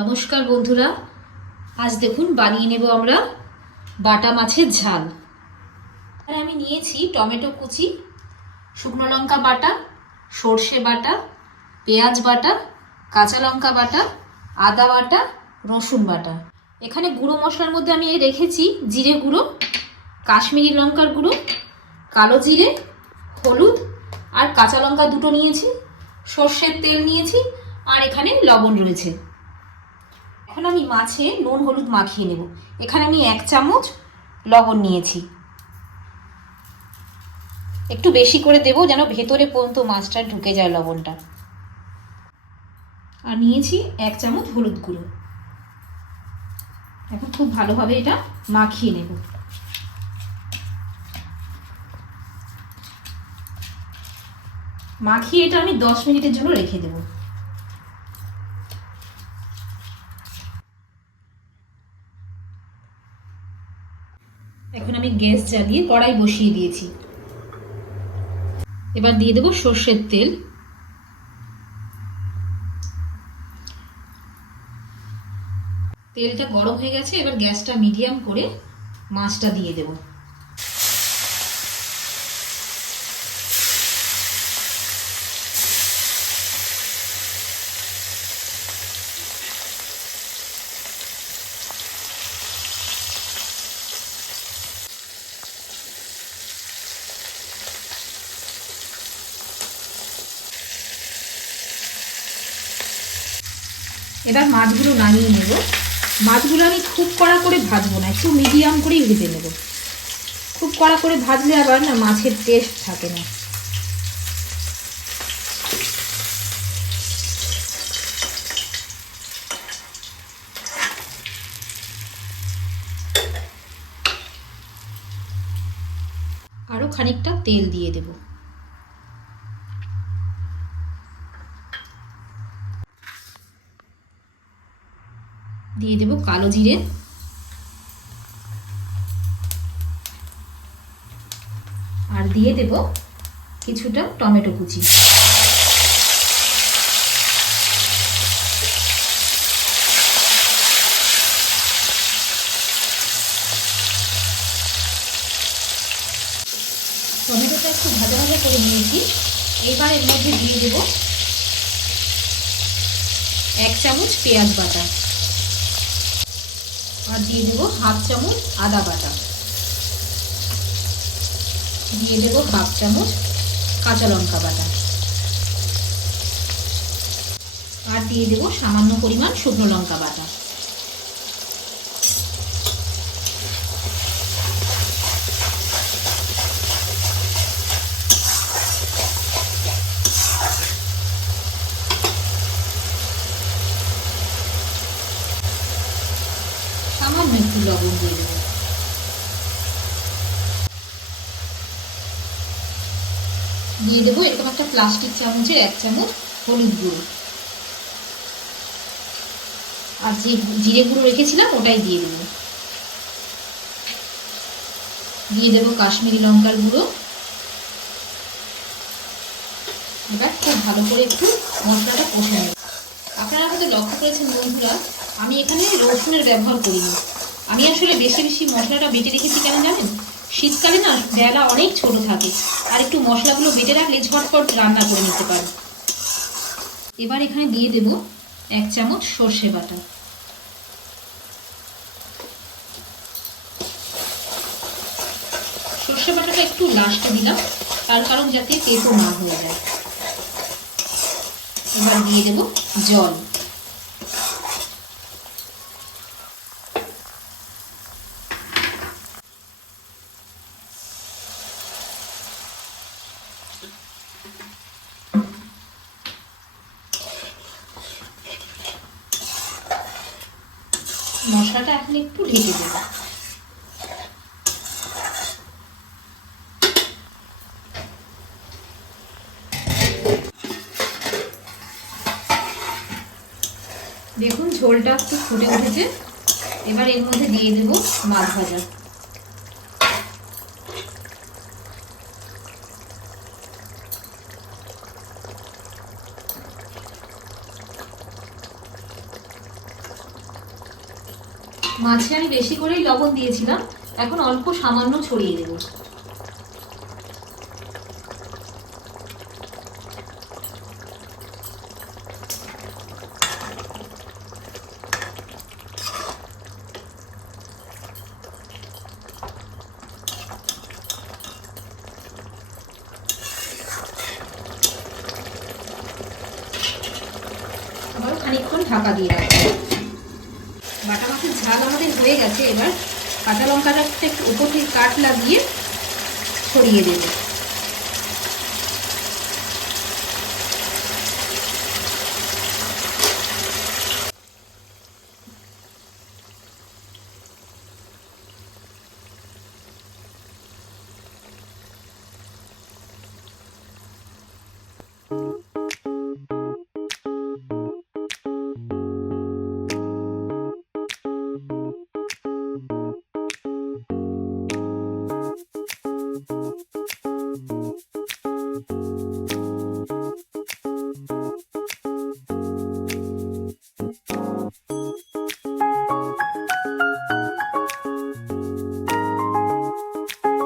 নমস্কার বন্ধুরা, আজ দেখুন বানিয়ে নেব আমরা বাটা মাছের ঝাল। আর আমি নিয়েছি টমেটো কুচি, শুকনো লঙ্কা বাটা, সর্ষে বাটা, পেঁয়াজ বাটা, কাঁচা লঙ্কা বাটা, আদা বাটা, রসুন বাটা। এখানে গুঁড়ো মশলার মধ্যে আমি রেখেছি জিরে গুঁড়ো, কাশ্মীরি লঙ্কার গুঁড়ো, কালো জিরে, হলুদ আর কাঁচা লঙ্কা দুটো নিয়েছি, সর্ষের তেল নিয়েছি আর এখানে লবণ রয়েছে। এখন আমি মাছে নুন হলুদ মাখিয়ে নেব। এখানে আমি 1 চামচ লবণ নিয়েছি, একটু বেশি করে দেব যেন ভেতরে পর্যন্ত মাছটা ঢুকে যায় লবণটা। আর নিয়েছি 1 চামচ হলুদ গুঁড়ো। এখন খুব ভালোভাবে এটা মাখিয়ে নেব। মাখিয়ে এটা আমি 10 মিনিটের জন্য রেখে দেব। এখন আমি গ্যাস জ্বালিয়ে কড়াই বসিয়ে দিয়েছি। এবার দিয়ে দেব সর্ষের তেল। তেলটা গরম হয়ে গেছে, এবার গ্যাসটা মিডিয়াম করে মাছটা দিয়ে দেব। এবার মাছগুলো নামিয়ে নেব। মাছগুলো আমি খুব কড়া করে ভাজবো না, একটু মিডিয়াম করেই ভেজে নেব। খুব কড়া করে ভাজলে আবার না মাছের টেস্ট থাকে না। আরো খানিকটা তেল দিয়ে দেব। দিয়ে দেব কালো জিরে, আর দিয়ে দেব কিছুটা টমেটো কুচি। টমেটোটা একটু ভাজা ভাজা করে নিয়েছি। এবার এর মধ্যে দিয়ে দেব 1 চামচ পেঁয়াজ বাটা, আর দিয়ে দেব 1/2 চামচ আদা বাটা, দিয়ে দেব 1/2 চামচ কাঁচা লঙ্কা বাটা, আর দিয়ে দেব সামান্য পরিমাণ শুকনো লঙ্কা বাটা। সামান্য একটু লবণ দিয়ে দেব। দিয়ে দেবো এরকম একটা প্লাস্টিক চামচের 1 চামচ হলুদ গুঁড়ো, আর যে জিরে গুঁড়ো রেখেছিলাম ওটাই দিয়ে দেবো। দিয়ে দেবো কাশ্মীরি লঙ্কার গুঁড়ো। এবার খুব ভালো করে একটু মশলাটা কষে নেব। আপনারা হয়তো লক্ষ্য করেছেন বন্ধুরা, আমি এখানে রসুনের ব্যবহার করিনি। আমি আসলে বেশি বেশি মশলাটা বেটে রেখেছি কেন জানেন? শীতকালে না বেলা অনেক ছোট থাকে, আর একটু মশলাগুলো বেটে রাখলে ঝটপট রান্না করে নিতে পারে। এবার এখানে দিয়ে দেব 1 চামচ সর্ষে বাটা। সর্ষে বাটাটা একটু লাস্টে দিলাম, তার কারণ যাতে তেতো না হয়ে যায়। এবার দিয়ে দেব জল। মশলাটা এখন একটু ঢেকে দেব। দেখুন ঝোলটা একটু ফুটে উঠেছে। এবার এর মধ্যে দিয়ে দেব মাছ ভাজা। মাছে আমি বেশি করেই লবণ দিয়েছিলাম, এখন অল্প সামান্য ছড়িয়ে দেব। আবারও খানিকক্ষণ ঢাকা দিয়ে রাখবো। বাটা মাছের ঝাল আমাদের হয়ে গেছে। এবার কাঁচা লঙ্কাটা একটু উপর থেকে কাট লাগিয়ে ছড়িয়ে দেবো।